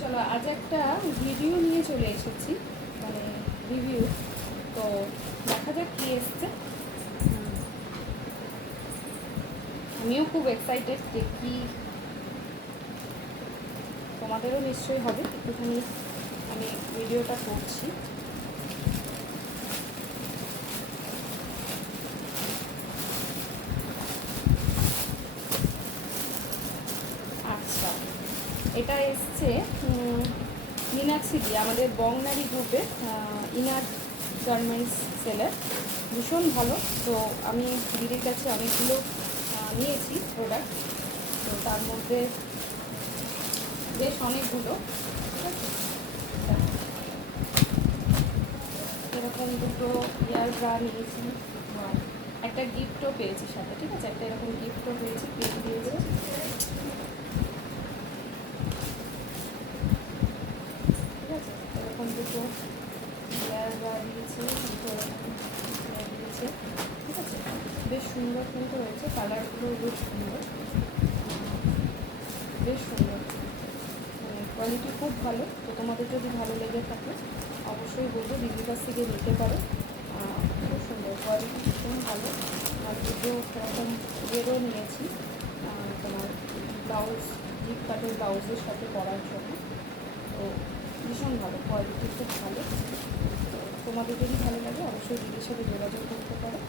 চলো আজ একটা ভিডিও নিয়ে চলে এসেছি, মানে রিভিউ। তো দেখা যাক কী এসছে। আমিও খুব এক্সাইটেড যে কী, তোমাদেরও নিশ্চয়ই হবে। একটুখানি আমি ভিডিওটা করছি। আচ্ছা, এটা এসছে মীনাক্ষী দিয়ে, আমাদের বংনারী গ্রুপের ইনার গার্মেন্টস সেলার, ভীষণ ভালো। তো আমি দিদির কাছে অনেকগুলো নিয়েছি প্রোডাক্ট, তো তার মধ্যে বেশ অনেকগুলো, ঠিক আছে। এরকম দুটো ইয়ার ব্রা নিয়েছি, একটা গিফটও পেয়েছি সাথে, ঠিক আছে। একটা এরকম গিফটও পেয়েছি, পেয়ে দিয়েছে, ঠিক আছে। এরকম দুটো ইয়ার ব্রা দিয়েছে, দুটো এরকম দিয়েছে, ঠিক আছে। বেশ সুন্দর কিন্তু হয়েছে, কালারগুলো বেশ সুন্দর, বেশ সুন্দর, মানে কোয়ালিটি খুব ভালো। তো তোমাদের যদি ভালো লেগে থাকে অবশ্যই বলবো দিদির কাছ থেকে নিতে পারো। খুব সুন্দর কোয়ালিটি, ভীষণ ভালো। আর দুটো সেরকম বেরও নিয়েছি, তোমার ব্লাউজ, জিপ কাটের ব্লাউজের সাথে পরার জন্য। তো ভীষণ ভালো কোয়ালিটি, খুব ভালো। তো তোমাদের যদি ভালো লাগে অবশ্যই দিদির সাথে যোগাযোগ করতে পারো।